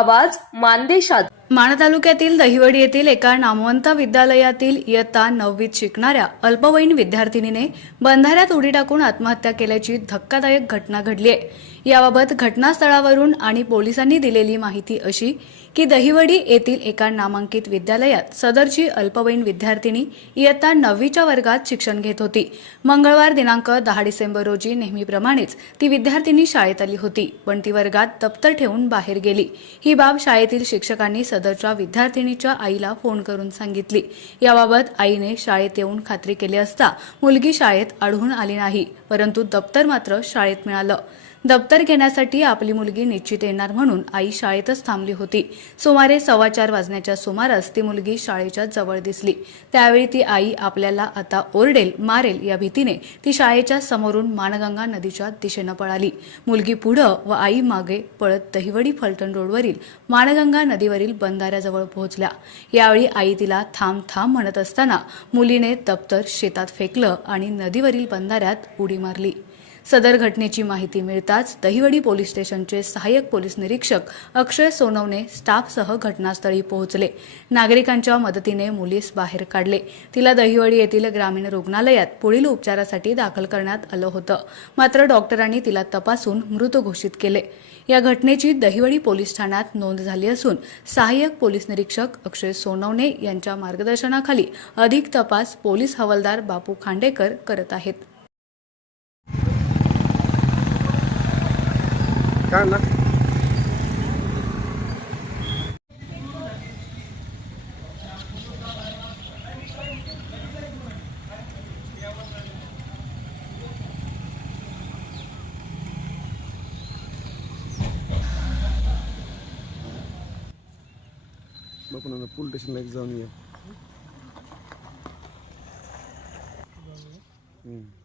आवाज मानदेशात. माण तालुक्यातील दहिवडी येथील एका नामवंत विद्यालयातील इयत्ता नववीत शिकणाऱ्या अल्पवयीन विद्यार्थिनीने बंधाऱ्यात उडी टाकून आत्महत्या केल्याची धक्कादायक घटना घडली आहे याबाबत घटनास्थळावरून आणि पोलिसांनी दिलेली माहिती अशी की दहिवडी येथील एका नामांकित विद्यालयात सदरची अल्पवयीन विद्यार्थिनी इयत्ता नववीच्या वर्गात शिक्षण घेत होती. मंगळवार दिनांक दहा डिसेंबर रोजी नेहमीप्रमाणेच ती विद्यार्थिनी शाळेत आली होती पण ती वर्गात दप्तर ठेवून बाहेर गेली. ही ही बाब शाळेतील शिक्षकांनी सदरच्या विद्यार्थिनीच्या आईला फोन करून सांगितली. याबाबत आईने शाळेत येऊन खात्री केली असता मुलगी शाळेत आढळून आली नाही परंतु दप्तर मात्र शाळेत मिळालं. दप्तर घेण्यासाठी आपली मुलगी निश्चित येणार म्हणून आई शाळेतच थांबली होती. सुमारे सव्वा चार वाजण्याच्या सुमारास ती मुलगी शाळेच्या जवळ दिसली. त्यावेळी ती आई आपल्याला आता ओरडेल मारेल या भीतीने ती शाळेच्या समोरून मानगंगा नदीच्या दिशेनं पळाली. मुलगी पुढं व आई मागे पळत दहिवडी फलटण रोडवरील मानगंगा नदीवरील बंधाऱ्याजवळ पोहोचल्या. यावेळी आई तिला थांब थांब म्हणत असताना मुलीने दप्तर शेतात फेकलं आणि नदीवरील बंधाऱ्यात उडी मारली. सदर घटनेची माहिती मिळताच दहिवडी पोलीस स्टेशनचे सहाय्यक पोलीस निरीक्षक अक्षय सोनवणे स्टाफसह घटनास्थळी पोहोचले. नागरिकांच्या मदतीने मुलीस बाहेर काढले. तिला दहिवडी येथील ग्रामीण रुग्णालयात पुढील उपचारासाठी दाखल करण्यात आलं होतं. मात्र डॉक्टरांनी तिला तपासून मृत घोषित केले. या घटनेची दहिवडी पोलीस ठाण्यात नोंद झाली असून सहाय्यक पोलीस निरीक्षक अक्षय सोनवणे यांच्या मार्गदर्शनाखाली अधिक तपास पोलीस हवालदार बापू खांडेकर करत आहेत. काय ना बघू ना पोलीस स्टेशनला एक जाऊन ये हम्म.